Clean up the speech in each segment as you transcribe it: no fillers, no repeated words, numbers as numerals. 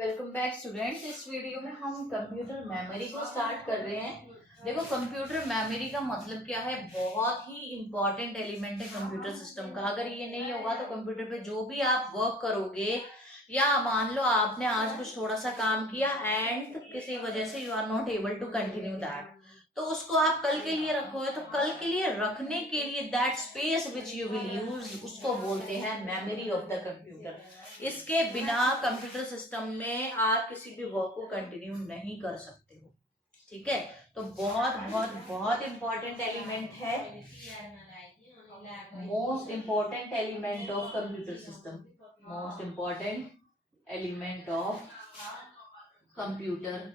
Welcome back students. इस video में हम कंप्यूटर मेमोरी को स्टार्ट कर रहे हैं। देखो, कंप्यूटर मेमोरी का मतलब क्या है, बहुत ही इंपॉर्टेंट एलिमेंट है कंप्यूटर सिस्टम का। अगर ये नहीं होगा तो कंप्यूटर पे जो भी आप वर्क करोगे, या मान लो आपने आज कुछ थोड़ा सा काम किया एंड किसी वजह से you are not able to continue that, तो उसको आप कल के लिए रखोगे, तो कल के लिए रखने के लिए that space which you will use, उसको बोलते हैं मेमोरी ऑफ द कंप्यूटर। इसके बिना कंप्यूटर सिस्टम में आप किसी भी वर्क को कंटिन्यू नहीं कर सकते हो। ठीक है, तो बहुत बहुत बहुत इंपॉर्टेंट एलिमेंट है, most important element of computer system, most important element of computer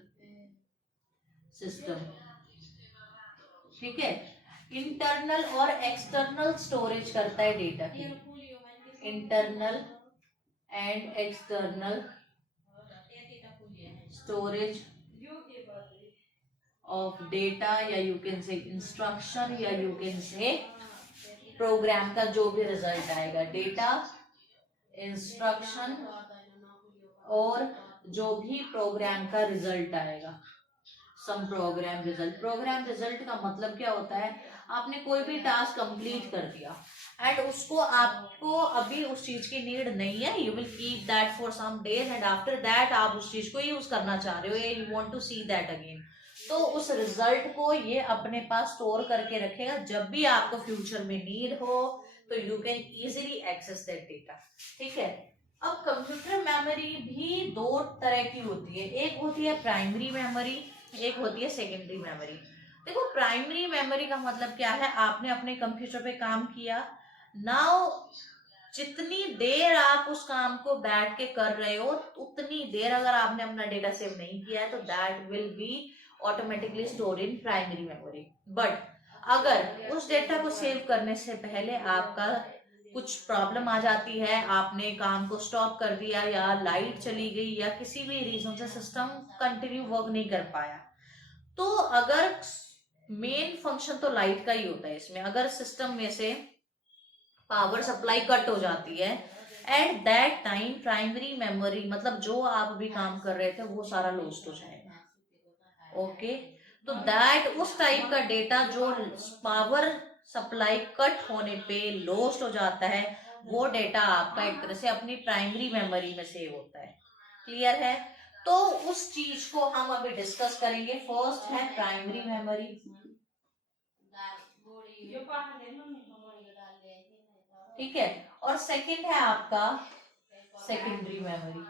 system. ठीक है, इंटरनल और एक्सटर्नल स्टोरेज करता है डेटा की, internal and external storage of data, या यू कैन से इंस्ट्रक्शन, या यू कैन से प्रोग्राम का जो भी रिजल्ट आएगा, डेटा, इंस्ट्रक्शन और जो भी प्रोग्राम का रिजल्ट आएगा, सम प्रोग्राम रिजल्ट। प्रोग्राम रिजल्ट का मतलब क्या होता है, आपने कोई भी टास्क कंप्लीट कर दिया एंड उसको आपको अभी उस चीज की नीड नहीं है, you will keep that for some days and after that आप उस चीज को यूज करना चाह रहे हो, you want to see that again, तो उस रिजल्ट को ये अपने पास स्टोर करके रखेगा। जब भी आपको फ्यूचर में नीड हो तो you can easily access that data. ठीक है, अब कंप्यूटर मेमोरी भी दो तरह की होती है, एक होती है प्राइमरी मेमोरी, एक होती है सेकेंडरी मेमोरी। देखो, प्राइमरी मेमोरी का मतलब क्या है, आपने अपने कंप्यूटर पे काम किया, नाउ जितनी देर आप उस काम को बैठ के कर रहे हो, उतनी देर अगर आपने अपना डेटा सेव नहीं किया है तो that will be automatically store in primary memory. But अगर उस डेटा को सेव करने से पहले आपका कुछ प्रॉब्लम आ जाती है, आपने काम को स्टॉप कर दिया, या लाइट चली गई, या किसी भी रीजन से सिस्टम कंटिन्यू वर्क नहीं कर पाया, तो अगर मेन फंक्शन तो लाइट का ही होता है इसमें, अगर सिस्टम में से पावर सप्लाई कट हो जाती है, at that time primary memory, मतलब जो आप भी काम कर रहे थे वो सारा लॉस्ट हो जाएगा। ओके, तो दैट उस टाइप का डेटा जो पावर सप्लाई कट होने पे लॉस्ट हो जाता है, वो डेटा आपका एक तरह से अपनी प्राइमरी मेमोरी में सेव होता है। क्लियर है, तो उस चीज को हम अभी डिस्कस करेंगे। फर्स्ट है प्राइमरी मेमोरी, ठीक है, और सेकंड है आपका सेकेंडरी मेमोरी।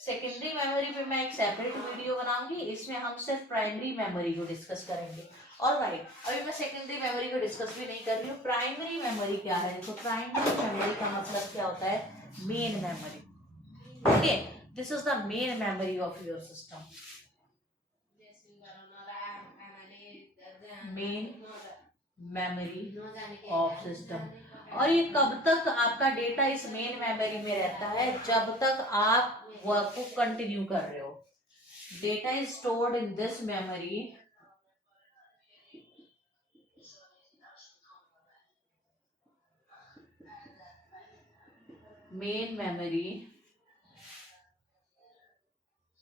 सेकेंडरी मेमोरी पे मैं एक सेपरेट वीडियो बनाऊंगी, इसमें हम सिर्फ प्राइमरी मेमोरी को डिस्कस करेंगे। ऑलराइट, अभी मैं सेकेंडरी मेमोरी को डिस्कस भी नहीं कर रही हूँ। प्राइमरी मेमोरी क्या है, तो प्राइमरी मेमोरी का मतलब क्या होता है, main memory. Okay, this is the main memory of your system, main memory of system. और ये कब तक आपका डेटा इस मेन मेमोरी में रहता है, जब तक आप वर्क को कंटिन्यू कर रहे हो। Data is stored in this memory main memory,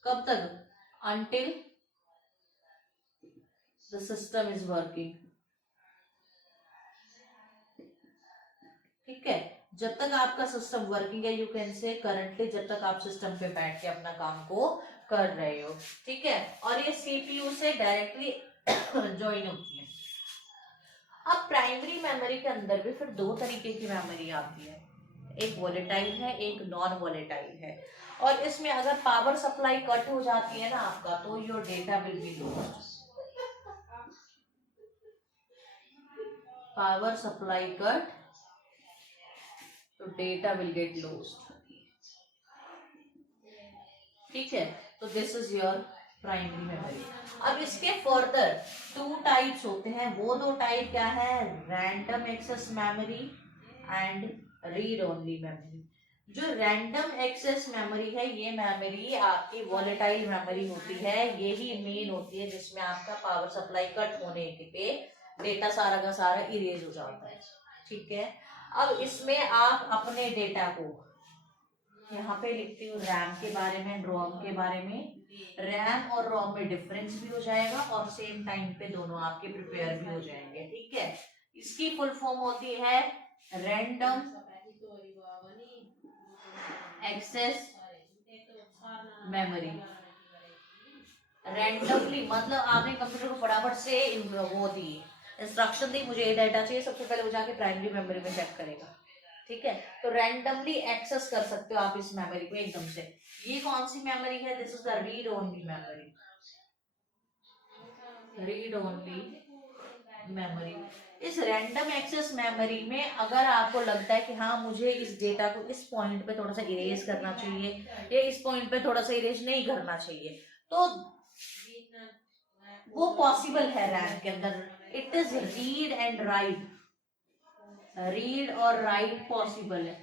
कब तक, until the system is working. ठीक है, जब तक आपका सिस्टम वर्किंग है, यू कैन से करंटली जब तक आप सिस्टम पे बैठ के अपना काम को कर रहे हो। ठीक है, और ये सीपीयू से डायरेक्टली ज्वाइन होती है। अब प्राइमरी मेमोरी के अंदर भी फिर दो तरीके की मेमोरी आती है, एक वोलेटाइल है, एक नॉन वोलेटाइल है। और इसमें अगर पावर सप्लाई कट हो जाती है ना आपका, तो your data will be lost. Power supply cut, तो डेटा विल गेट लॉस्ट। ठीक है, तो this is your primary memory. अब इसके फर्दर टू टाइप्स होते हैं, वो दो टाइप क्या है, random access memory and read only memory. जो रैंडम एक्सेस मेमोरी है, ये मेमोरी आपकी वॉलेटाइल मेमोरी होती है, यही मेन होती है जिसमें आपका पावर सप्लाई कट होने के पे डेटा सारा का सारा इरेज हो जाता है। ठीक है, अब इसमें आप अपने डेटा को यहाँ पे लिखती हूँ रैम के बारे में, रोम के बारे में। रैम और रोम में डिफरेंस भी हो जाएगा और सेम टाइम पे दोनों आपके प्रिपेयर भी हो जाएंगे, ठीक है। इसकी फुल फॉर्म होती है रैंडम एक्सेस मेमोरी। रैंडमली मतलब आपने कंप्यूटर को फटाफट से वो दी इंस्ट्रक्शन दी, मुझे ये डाटा चाहिए, सबसे पहले वो जाके प्राइमरी मेमोरी में चेक करेगा, ठीक है। तो रैंडमली एक्सेस कर सकते हो आप इस मेमोरी को एकदम से। ये कौन सी मेमोरी है? This is the read only memory. Read only memory. इस रैंडम एक्सेस मेमोरी में अगर आपको लगता है कि हाँ मुझे इस डेटा को इस पॉइंट पे थोड़ा सा इरेज करना चाहिए या इस पॉइंट पे थोड़ा सा इरेज नहीं करना चाहिए, तो वो पॉसिबल है रैम के अंदर। It is read and right, read और राइट पॉसिबल है।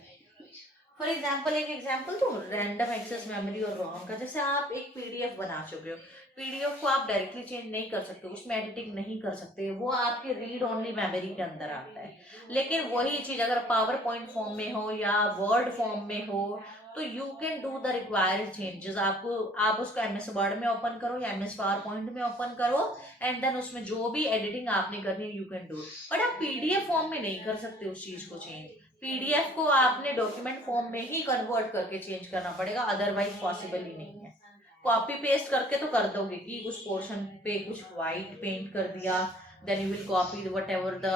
फॉर एग्जाम्पल एक एग्जाम्पल तो रैंडम एक्सेस मेमोरी और रोम का, जैसे आप एक पीडीएफ बना चुके हो, पीडीएफ को आप डायरेक्टली चेंज नहीं कर सकते, उसमें एडिटिंग नहीं कर सकते, वो आपके रीड ओनली मेमोरी के अंदर आता है। लेकिन वही चीज अगर पावर पॉइंट फॉर्म में हो या वर्ड फॉर्म में हो तो you can do the required changes. आपको आप उसको एमएस वर्ड में ओपन करो या एमएस पावर पॉइंट में ओपन करो एंड देन उसमें जो भी एडिटिंग आपने करनी है यू कैन डू। बट आप पीडीएफ फॉर्म में नहीं कर सकते उस चीज को चेंज। पीडीएफ को आपने डॉक्यूमेंट फॉर्म में ही कन्वर्ट करके चेंज करना पड़ेगा, अदरवाइज पॉसिबल ही नहीं है। कॉपी पेस्ट करके तो कर दोगे कि उस पोर्शन पे कुछ व्हाइट पेंट कर दिया, then you will copy whatever the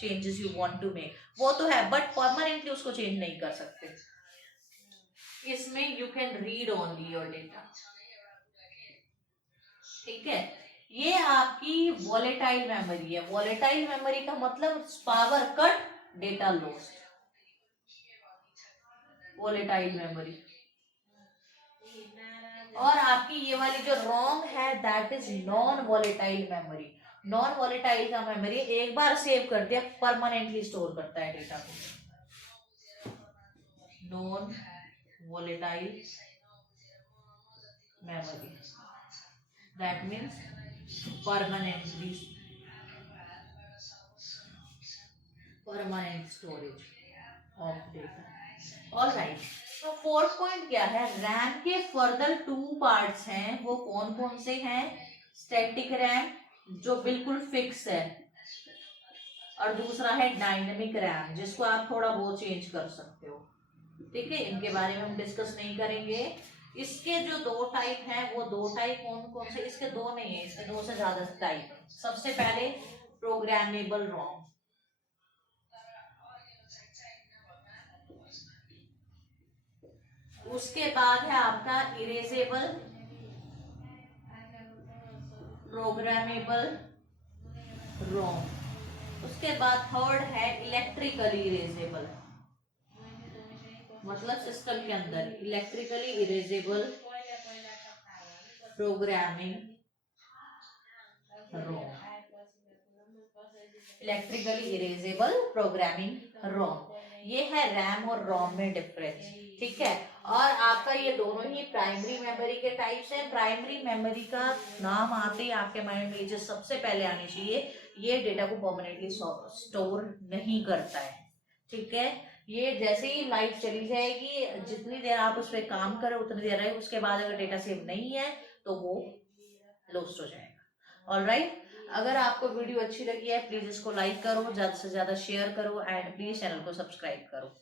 changes you want to make, वो तो है, बट परमानेंटली उसको चेंज नहीं कर सकते। इसमें you can read only your data, ठीक है। ये आपकी वॉलेटाइल मेमोरी है। वॉलेटाइल मेमोरी का मतलब power cut, data lost. Volatile memory. और आपकी ये वाली जो रोम है that is non volatile memory. Non volatile का मेमोरी एक बार सेव कर दिया परमानेंटली स्टोर करता है डेटा को। Non volatile memory that means permanently permanent storage of data. Alright, तो फोर्थ पॉइंट क्या है? रैम के फर्दर टू पार्ट्स हैं, वो कौन कौन से हैं? स्टैटिक रैम जो बिल्कुल फिक्स है, और दूसरा है डायनेमिक रैम जिसको आप थोड़ा बहुत चेंज कर सकते हो, ठीक है। इनके बारे में हम डिस्कस नहीं करेंगे। इसके जो दो टाइप हैं वो दो टाइप कौन कौन से? इसके दो नहीं है, इसके दो से ज्यादा टाइप। सबसे पहले प्रोग्रामेबल रोम, उसके बाद है आपका इरेजेबल प्रोग्रामेबल रोम, उसके बाद थर्ड है इलेक्ट्रिकली इरेजेबल, मतलब सिस्टम के अंदर इलेक्ट्रिकली इरेजेबल प्रोग्रामिंग रोम। इलेक्ट्रिकली इरेजेबल प्रोग्रामिंग रोम, ये है रैम और रोम में डिफरेंस, ठीक है। और आपका ये दोनों ही प्राइमरी मेमोरी के टाइप्स हैं। प्राइमरी मेमोरी का नाम आते ही आपके माइंड में ये चीज सबसे पहले आनी चाहिए, ये डेटा को परमानेंटली स्टोर नहीं करता है, ठीक है। ये जैसे ही लाइफ चली जाएगी, जितनी देर आप उस पर काम करें उतनी देर रहे, उसके बाद अगर डेटा सेव नहीं है तो वो लॉस्ट हो जाएगा। ऑलराइट, अगर आपको वीडियो अच्छी लगी है प्लीज इसको लाइक करो, ज्यादा से ज्यादा शेयर करो एंड प्लीज चैनल को सब्सक्राइब करो।